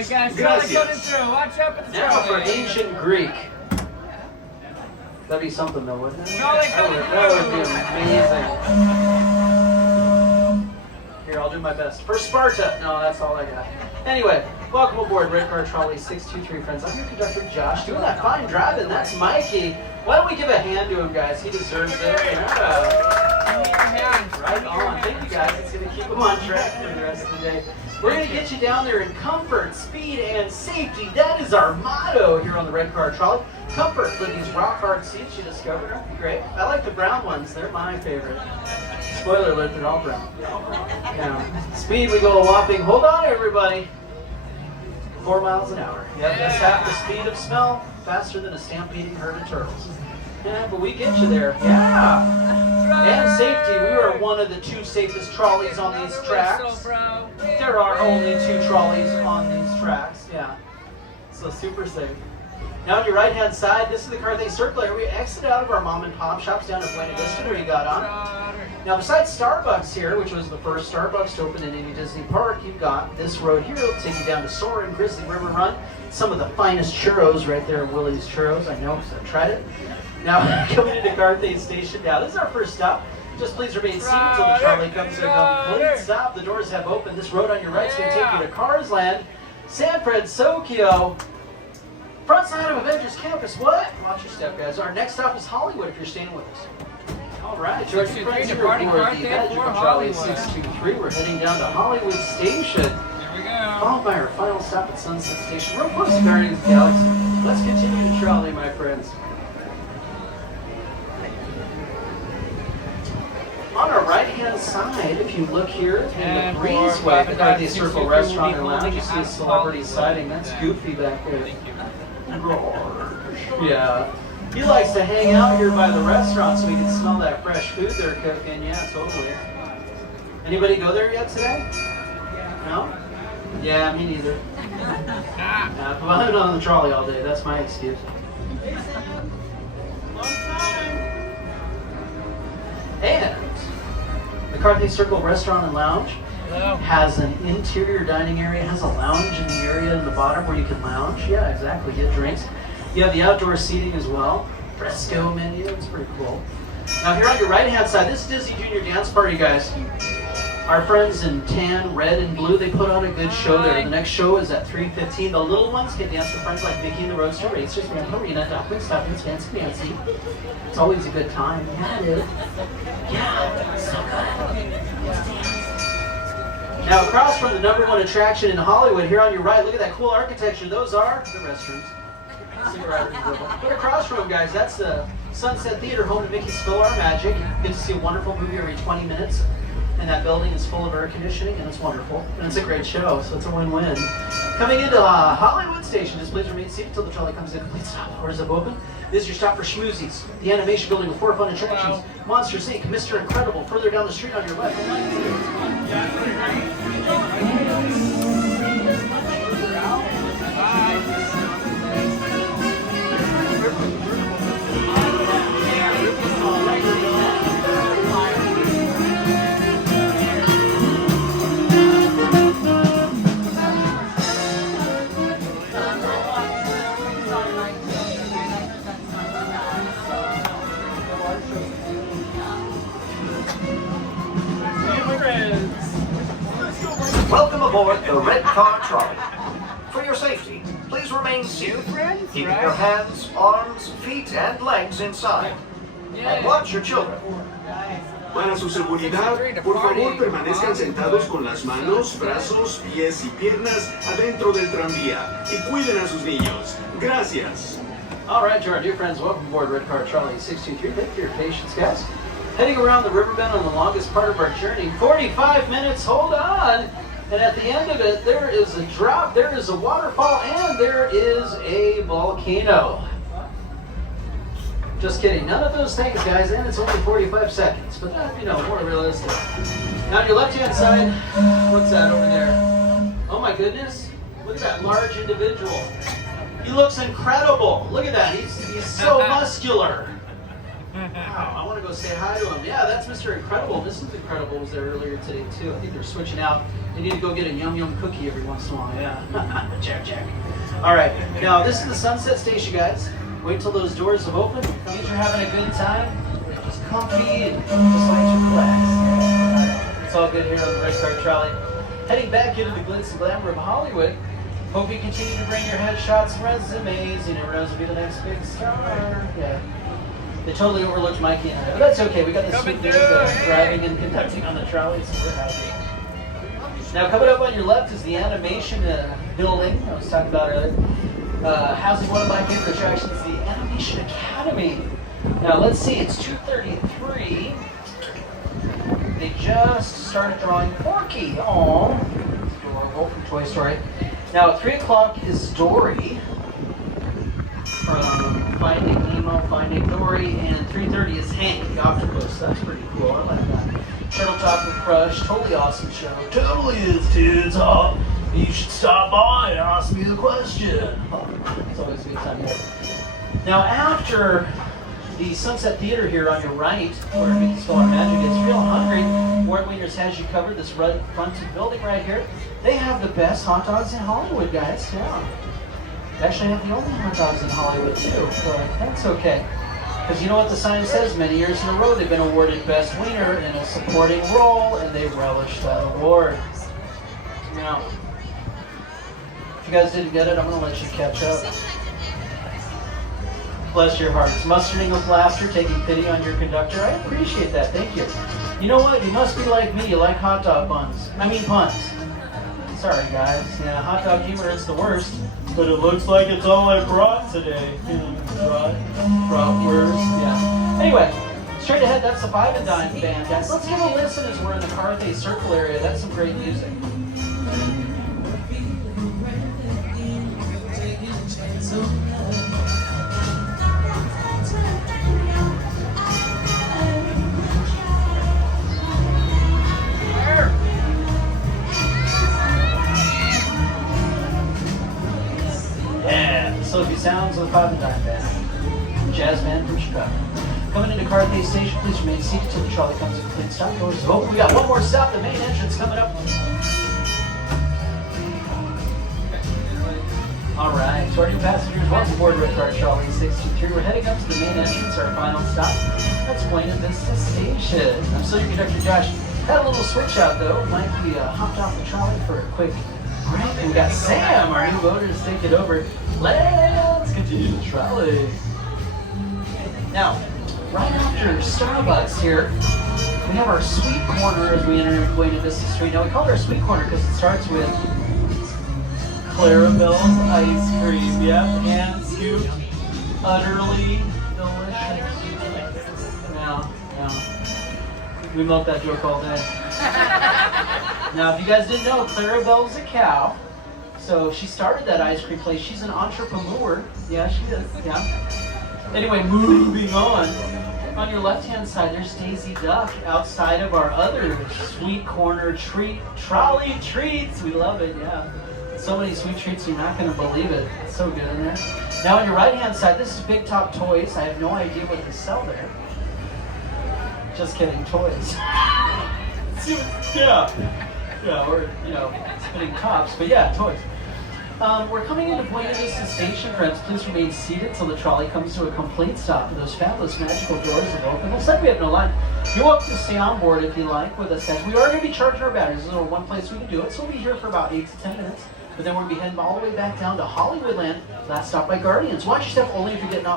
we got a trolley coming through. Watch out for the trolley. Now for ancient Greek. That'd be something though, wouldn't it? Trolley coming That would be amazing. Here, I'll do my best. For Sparta. No, that's all I got. Anyway, welcome aboard Red Car Trolley 623, friends. I'm your conductor, Josh, doing that fine driving. That's Mikey. Why don't we give a hand to him, guys? He deserves it. Right on. Thank you, guys. It's going to keep him on track for the rest of the day. We're going to get you down there in comfort, speed, and safety. That is our motto here on the Red Car Trolley. Comfort with these rock-hard seats you discovered. Aren't they great? I like the brown ones. They're my favorite. Spoiler alert, they're all brown. Yeah. Speed, we go a whopping, hold on everybody, 4 miles an hour. Yep, that's half the speed of smell, faster than a stampeding herd of turtles. Yeah, but we get you there. Yeah. And safety, we are one of the 2 safest trolleys on these tracks. There are only 2 trolleys on these tracks. Yeah. So super safe. Now on your right hand side, this is the Carthay Circle area. We exit out of our mom and pop shops down at Buena Vista where you got on. Now besides Starbucks here, which was the first Starbucks to open in Indy Disney Park, you've got this road here. It'll take you down to Soaring Grizzly River Run. Some of the finest churros right there at Willie's Churros. I know because I've tried it. Now coming into Carthay Station. Now this is our first stop. Just please remain seated until the trolley comes to a complete stop. The doors have opened. This road on your right is going to take you to Cars Land, San Francisco. Front side of Avengers Campus, what? Watch your step, guys. Our next stop is Hollywood if you're staying with us. All right, George, friends here aboard the Magical Trolley 623. We're heading down to Hollywood Station. Here we go. Followed by our final stop at Sunset Station. Real close to Guardians of the Galaxy. Let's continue the trolley, my friends. On our right-hand side, if you look here in the breezeway, the Carthay Circle Restaurant and Lounge, you see a celebrity sighting. That's Goofy back there. Yeah. He likes to hang out here by the restaurant so we can smell that fresh food they're cooking. Yeah, totally. Anybody go there yet today? No? Yeah, me neither. Well, I've been on the trolley all day. That's my excuse. And the Carthay Circle Restaurant and Lounge has an interior dining area, has a lounge in the area in the bottom where you can lounge. Yeah, exactly, get drinks. You have the outdoor seating as well. Fresco menu, it's pretty cool. Now here on your right-hand side, this is Disney Junior Dance Party, guys. Our friends in tan, red, and blue, they put on a good show there. The next show is at 3:15. The little ones can dance with friends like Mickey and the Roadster Racers, Marina, Duckling, Stuffings, Fancy Nancy. It's always a good time. Yeah, it is. Yeah, it's so good. It's dance. Now across from the #1 attraction in Hollywood, here on your right, look at that cool architecture. Those are the restrooms. But across from them, guys, that's the Sunset Theater, home to Mickey's Spill Our Magic. You get to see a wonderful movie every 20 minutes. And that building is full of air conditioning, and it's wonderful. And it's a great show, so it's a win-win. Coming into Hollywood Station, just please remain seated until the trolley comes to a complete stop. Doors have opened. This is your stop for Schmoozies, the animation building with 4 fun attractions. Monsters Inc., Mr. Incredible, further down the street on your left. Welcome aboard the Red Car Trolley. For your safety, please remain seated, keeping your hands, arms, feet, and legs inside. And watch your children. Para su seguridad, por favor permanezcan sentados con las manos, brazos, pies y piernas adentro del tranvía y cuiden a sus niños. Gracias. All right, to our dear friends, welcome aboard Red Car Trolley 623. Thank you for your patience, guys. Heading around the riverbend on the longest part of our journey, 45 minutes, hold on. And at the end of it, there is a drop, there is a waterfall, and there is a volcano. Just kidding, none of those things, guys, and it's only 45 seconds, but that, you know, more realistic. Now on your left-hand side, what's that over there? Oh my goodness, look at that large individual. He looks incredible. Look at that, he's so muscular. Wow, I want to go say hi to him. Yeah, that's Mr. Incredible. Mrs. Incredible was there earlier today too. I think they're switching out. They need to go get a Yum Yum cookie every once in a while. Yeah. Jack. All right. Now this is the Sunset Station, guys. Wait till those doors have opened. These are having a good time. Just comfy and just like to relax. It's all good here on the Red Car Trolley. Heading back into the glitz and glamour of Hollywood. Hope you continue to bring your headshots and resumes. You never know who's going to be the next big star. Yeah. They totally overlooked Mikey and I, but that's okay. We got the sweet dude driving and conducting on the trolley, so we're happy. Now, coming up on your left is the animation building I was talking about earlier. Housing one of my favorite attractions, the Animation Academy. Now, let's see, it's 2:33. They just started drawing Forky. Aww. Adorable from Toy Story. Now, at 3 o'clock is Dory from Finding Nemo, Finding Dory, and 3:30 is Hank, the octopus. That's pretty cool. I like that. Turtle Talk with Crush, totally awesome show. Totally is, dudes. Oh, you should stop by and ask me the question. Oh, it's always a good time here. Now, after the Sunset Theater here on your right, where Mickey's Skull and Magic gets real hungry, Ward Wieners has you covered. This red fronted building right here. They have the best hot dogs in Hollywood, guys. Yeah. They actually have the only hot dogs in Hollywood, too. So that's okay. Because you know what the sign says? Many years in a row, they've been awarded Best Wiener in a supporting role, and they relish that award. Now, if you guys didn't get it, I'm going to let you catch up. Bless your hearts. Mustarding with laughter, taking pity on your conductor. I appreciate that. Thank you. You know what? You must be like me. You like hot dog puns. Sorry, guys. Yeah, hot dog humor is the worst. But it looks like it's all I brought today. Bratwurst. Yeah. Anyway, straight ahead, that's the Five and Dime band, guys. Let's give a listen as we're in the Carthay Circle area. That's some great music. Silky sounds of the Five and Dime band. Jazz band from Chicago. Coming into Carthay Station, please remain seated until the trolley comes to a complete stop. Doors is open. We got one more stop, the main entrance coming up. Alright, to our new passengers, welcome aboard Red Car Trolley 63. We're heading up to the main entrance, our final stop. That's Buena Vista Station. I'm still your conductor, Josh. Had a little switch out though. Mikey hopped off the trolley for a quick break. And we got Sam, our new voter, to take it over. Let's continue the trolley. Now, right after Starbucks here, we have our sweet corner as we enter Buena Vista Street. Now, we call it our sweet corner because it starts with Clarabelle's ice cream. Yep, hand scooped, utterly delicious. Now, we milk that joke all day. Now, if you guys didn't know, Clarabelle's a cow. So she started that ice cream place. She's an entrepreneur. Yeah, she is. Yeah. Anyway, moving on. On your left-hand side, there's Daisy Duck outside of our other sweet corner trolley treats. We love it, yeah. So many sweet treats, you're not going to believe it. It's so good in there. Now on your right-hand side, this is Big Top Toys. I have no idea what they sell there. Just kidding, toys. Yeah, or, spinning tops, but yeah, toys. We're coming into Buena Vista Station, friends. Please remain seated till the trolley comes to a complete stop. Those fabulous magical doors have opened. Looks like we have no line. You're welcome to stay on board if you like with us, as we are going to be charging our batteries. There's only one place we can do it, so we'll be here for about 8 to 10 minutes. But then we're going to be heading all the way back down to HollywoodLand. Last stop by Guardians. Watch your step only if you're getting off.